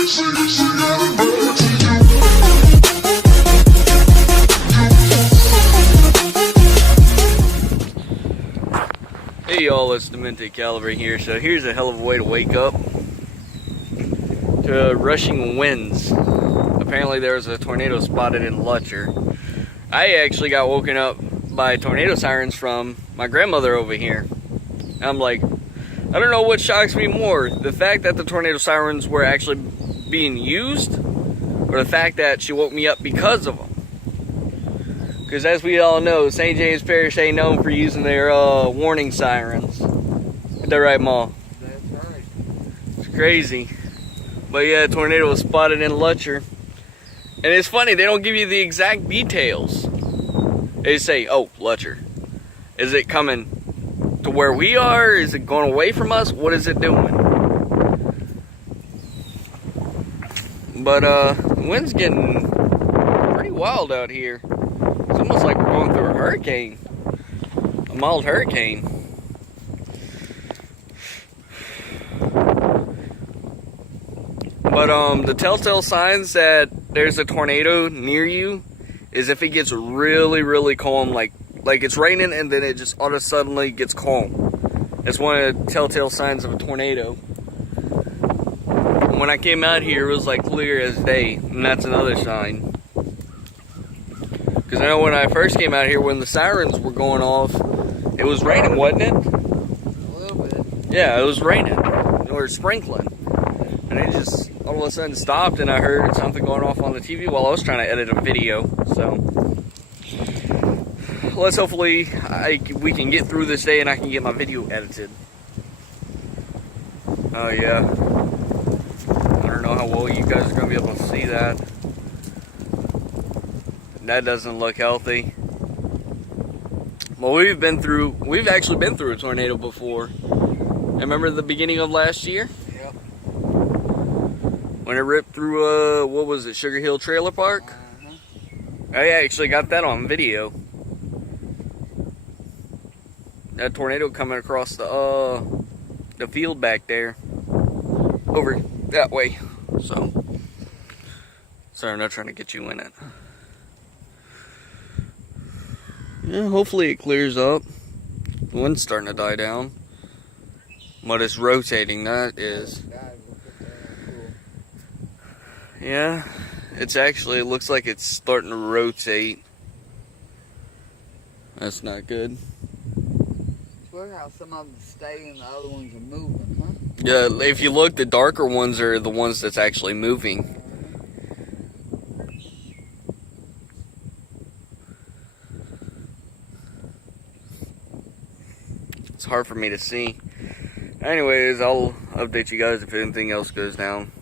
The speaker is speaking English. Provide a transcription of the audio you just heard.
Hey y'all, it's Demented Caliber here. So here's a hell of a way to wake up to rushing winds. Apparently there was a tornado spotted in Lutcher. I actually got woken up by tornado sirens from my grandmother over here. And I'm like, I don't know what shocks me more, the fact that the tornado sirens were actually being used, or the fact that she woke me up because of them. Because as we all know, St. James Parish ain't known for using their warning sirens. Is that right, Ma? That's right. It's crazy. But yeah, a tornado was spotted in Lutcher. And it's funny, they don't give you the exact details. They say, oh, Lutcher. Is it coming to where we are? Is it going away from us? What is it doing? But the wind's getting pretty wild out here. It's almost like we're going through a hurricane. A mild hurricane. But the telltale signs that there's a tornado near you is if it gets really, really calm, like it's raining and then it just all of a sudden gets calm. It's one of the telltale signs of a tornado. When I came out here, it was like clear as day, and that's another sign. Because I know when I first came out here, when the sirens were going off, it was raining, wasn't it? A little bit. Yeah, it was raining, or sprinkling. And it just all of a sudden stopped, and I heard something going off on the TV while I was trying to edit a video. So let's hopefully we can get through this day and I can get my video edited. Oh yeah. I don't know how well you guys are going to be able to see that. That doesn't look healthy. Well, we've actually been through a tornado before. Remember the beginning of last year? Yep. When it ripped through, what was it, Sugar Hill Trailer Park? I actually got that on video. That tornado coming across the field back there. Over that way. So, sorry, I'm not trying to get you in it. Yeah, hopefully it clears up. The wind's starting to die down. But it's rotating, that is. Yeah, it looks like it's starting to rotate. That's not good. Look how some of them stay and the other ones are moving, huh? Yeah, if you look, the darker ones are the ones that's actually moving. It's hard for me to see. Anyways, I'll update you guys if anything else goes down.